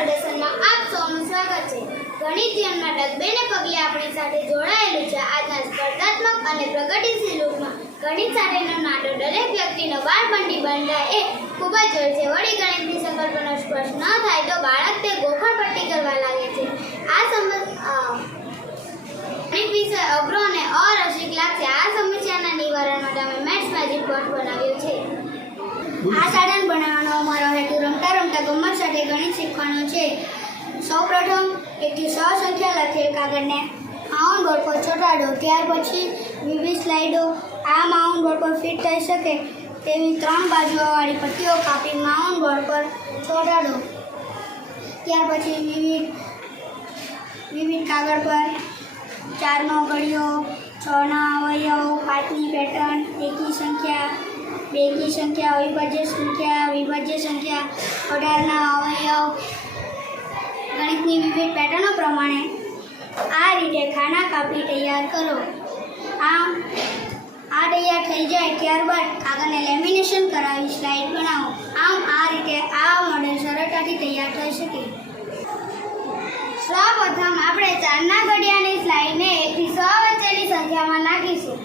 ઓડિશનમાં આપ સૌનું સ્વાગત છે। ગણિત જીવન નાટક બેને પગલે આપણી સાથે જોડાયેલું છે। આજના સ્પર્ધાત્મક અને પ્રગતિશીલ યુગમાં ગણિત સાથેનો નાતો દરેક વ્યક્તિનો વાળબંડી બંધાય એ ખૂબ જ જરૂર છે। વળી ગણિતની સંકલ્પનો સ્પર્શ ન થાય તો બાળક તે ગોખણપટ્ટી કરવા લાગે છે। આ ગણિત વિષય અઘરો અને અરસિક લાગશે। આ સમસ્યાના નિવારણ માટે અમે મેથ્સ મેજિક બોર્ડ બનાવ્યો છે। આ સાધન બનાવવાનો અમારો હેતુ રમતા રમતા ગમત સાથે ગણિત શીખવાનો છે। સૌપ્રથમ 1 થી 100 સંખ્યા લખેલ કાગળને માઉન્ટ બોર્ડ પર ચોંટાડો। ત્યાર પછી વિવિધ સ્લાઇડો આ માઉન્ટ બોર્ડ પર ફિટ થઈ શકે તેવી 3 બાજુઓવાળી પટ્ટીઓ કાપી માઉન્ટ બોર્ડ પર ચોંટાડો। ત્યાર પછી વિવિધ કાગળ પર 4 નો ઘડિયો, 6 ના અવયવ, 5 ની પેટર્ન, એકી સંખ્યા, બેકી સંખ્યા, અવિભાજ્ય સંખ્યા, વિભાજ્ય સંખ્યા, 18 ના અવયવ, ગણિતની વિવિધ પેટર્નો પ્રમાણે આ રીતે ખાના કાપી તૈયાર કરો। આ તૈયાર થઈ જાય ત્યારબાદ કાગળને લેમિનેશન કરાવી સ્લાઇડ બનાવો। આમ આ રીતે આ મોડેલ સરળતાથી તૈયાર થઈ શકે। સૌપ્રથમ આપણે 4 ના ઘડિયાની સ્લાઇડને 1 થી 100 વચ્ચેની સંખ્યામાં નાખીશું।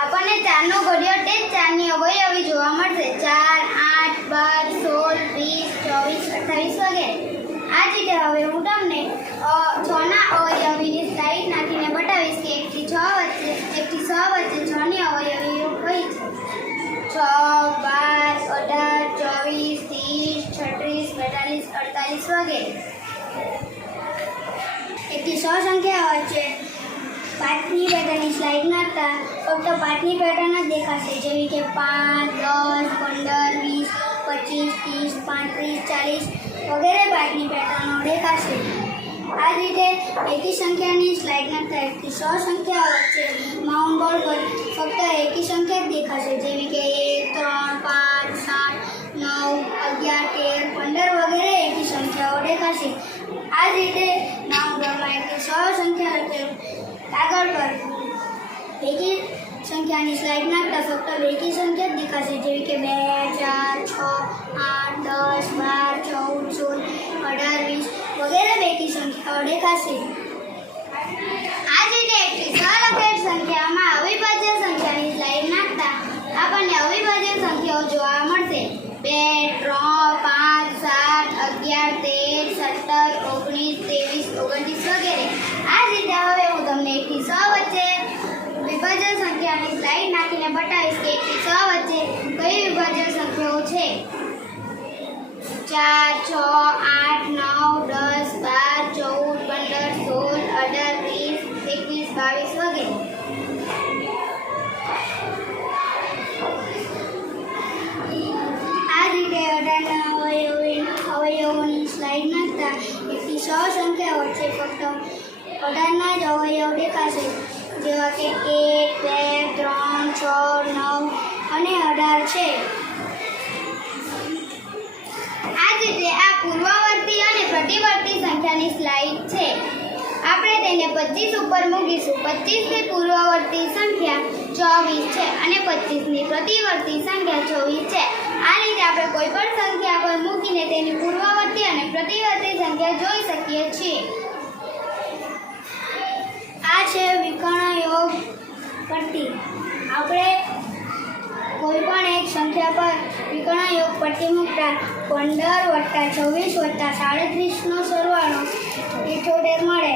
આપણને 4 નો ઘડિયો તે જ 4 ની અવયવી જોવા મળશે। 4, 8, 12, 16, 20, 24, 28 વગેરે। આ જ રીતે હવે હું તમને 6 ના અવયવીની સ્લાઇડ નાખીને બતાવીશ કે 1 થી 100 વચ્ચે 6 ની અવયવીઓ કઈ છે। 6, 12, 18, 24, 30, 36, 42, 48 વગેરે। 1 થી 100 સંખ્યા વચ્ચે 5 ની પેટર્નની સ્લાઇડ નાખતા ફક્ત 5 ની પેટર્ન જ દેખાશે, જેવી કે 5, 10, 15, 20, 25, 30, 35, 40 વગેરે 5 ની પેટર્નો દેખાશે। આ જ રીતે એકી સંખ્યાની સ્લાઇડ નાખતા 1 થી 100 સંખ્યા વચ્ચે માઉન્ટ બોર્ડ પર ફક્ત એકી સંખ્યા જ દેખાશે, જેવી કે 1, 3, 5, 7, 9, 11, 13, 15 વગેરે એકી સંખ્યાઓ દેખાશે। આ જ રીતે માઉન્ટ બોર્ડમાં 1 થી 100 સંખ્યા લખેલ કાગળ પર એકી સંખ્યાની સ્લાઇડ નાખતા ફક્ત બેકી સંખ્યા જ દેખાશે, જેવી કે 2, 4, 6, 8, 10, 12, 14, 16, 18, 20 વગેરે બેકી સંખ્યાઓ દેખાશે। આ જ રીતે 1 થી 100 લખેલ સંખ્યામાં અવિભાજ્ય સંખ્યાની સ્લાઇડ નાખતા આપણને અવિભાજ્ય સંખ્યાઓ જોવા મળશે। 2, 3, 5, 7, 11, 13, 17, 19, 23, 29 વગેરે। આ જ રીતે હવે હું તમને 1 થી 100 વચ્ચે વિભાજ્ય સંખ્યાની સ્લાઇડ નાખીને બતાવીશ કે 1 થી 100 વચ્ચે કઈ વિભાજ્ય સંખ્યાઓ છે। 4, 6, 8, 9, 10, 12, 14, 15, 16, 18, 20, 21, 22 વગેરે। આ રીતે 18 ના અવયવોની સ્લાઇડ નાખતા 1 થી 100 સંખ્યા વચ્ચે ફક્ત 18 ના જ અવયવ દેખાશે, જેવા કે 1, 2, 3, 6, 9 અને 18 છે। આ જ રીતે આ પૂર્વવર્તી અને પ્રતિવર્તી સંખ્યાની સ્લાઇડ છે। આપણે તેને 25 ઉપર મૂકીશું। 25 ની પૂર્વવર્તી સંખ્યા 24 છે અને 25 ની પ્રતિવર્તી સંખ્યા 24 છે। આ રીતે આપણે કોઈ પણ સંખ્યા પર મૂકીને તેની પૂર્વવર્તી અને પ્રતિવર્તી સંખ્યા જોઈ શકીએ છીએ। આ છે વિકર્ણ યોગ પટ્ટી। આપણે કોઈ પણ એક સંખ્યા પર વિકર્ણ યોગ પટ્ટી મૂકતા 15 + 26 + 37 નો સરવાળો 78 મળે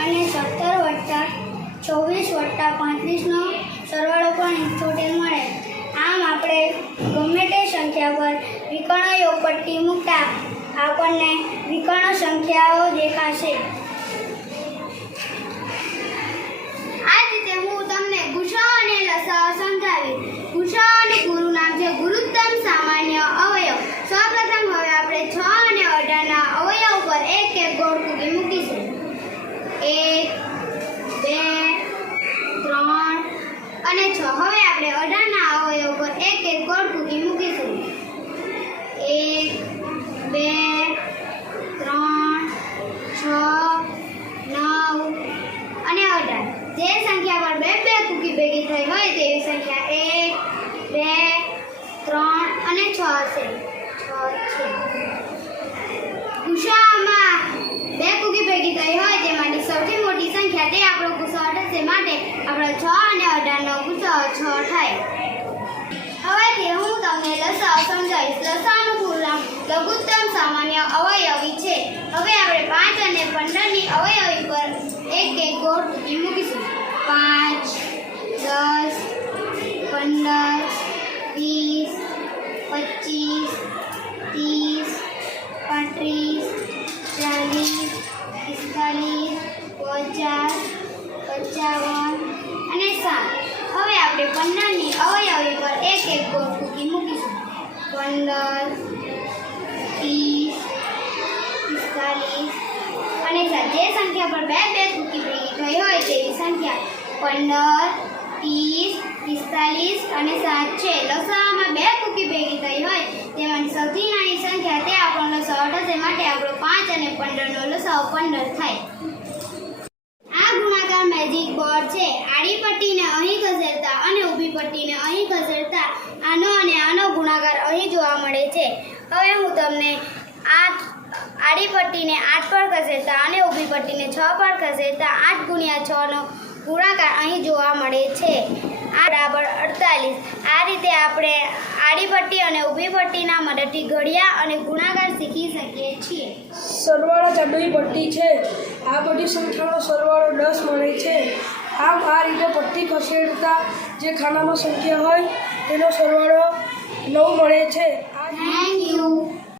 અને 17 + 24 + 35 નો સરવાળો પણ 78 મળે। આમ આપણે ગમે તે સંખ્યા પર વિકર્ણ યોગ પટ્ટી મૂકતા આપણને વિકર્ણ સંખ્યાઓ દેખાશે। આ જ રીતે હું તમને ગુસાઅ અને લસાઅ સમજાવીશ। ગુસાઅ અને ગુરુનામ છે ગુરુત્તમ સામાન્ય અવયવ। સૌપ્રથમ હવે આપણે 6 અને 18 ના અવયવ પર એક એક ગોળ કૂકી મૂકીશું। 1, 2, 3 અને 6। હવે આપણે 18 ના અવયવ પર એક એક ગોળ કૂકી મૂકીશું। 1, 2, 3, 6, 9 અને 18। જે સંખ્યા પર બે કૂકી ભેગી થઈ હોય તેવી સંખ્યા 1, 2, 3 અને 6 હશે। 6, છે. ગુસાઅમાં બે કુકી ભેગી થઈ હોય તેમાંથી સૌથી મોટી સંખ્યા તે આપણો ગુસાઅ થશે. માટે આપણો 6 અને 18 નો ગુસાઅ 6 થાય. હવેથી હું તમને લસાઅ સમજાવીશ. લસાઅનું પૂર્ણાંક લઘુત્તમ સામાન્ય અવયવી છે. હવે આપણે 5 અને 15 ની અવયવી પર એક એક ગોળ કુકી મૂકીશું. 5, 10, 15, 20, 25, 30, 35, 40, 45, 50, 55 અને 60. હવે આપણે 15 ની અવયવી પર એક એક ગોળ કુકી મૂકીશું. 15, 30, 45 અને 60. જે સંખ્યા પર બે બે કુકી ભેગી થઈ હોય તેવી સંખ્યા 15, 30, 45 અને 7 છે. લસાઅમાં બે કુકી ભેગી થઈ હોય તેમાંથી સૌથી નાની સંખ્યા તે આપણો લસાઅ થશે. માટે આપણો 5 અને 15 નો લસાઅ 15 થાય. આ ગુણાકાર મેજિક બોર્ડ છે. આડી પટ્ટીને અહીં ખસેડતા અને ઊભી પટ્ટીને અહીં ખસેડતા આનો અને આનો ગુણાકાર અહીં જોવા મળે છે. હવે હું તમને આડી પટ્ટીને 8 પર ખસેડતા અને ઊભી પટ્ટીને 6 પર ખસેડતા 8 ગુણ્યા 6 નો ગુણાકાર અહીં જોવા મળે છે. આ બરાબર 48. આ રીતે આપણે આડી પટ્ટી અને ઊભી પટ્ટીના મદદથી ઘડિયા અને ગુણાકાર શીખી શકીએ છીએ. સરવાળો જાદુઈ પટ્ટી છે. આ બધી સંખ્યાનો સરવાળો 10 મળે છે. આમ આ રીતે પટ્ટી ખસેડતા જે ખાનામાં સંખ્યા હોય તેનો સરવાળો 9 મળે છે. Thank you.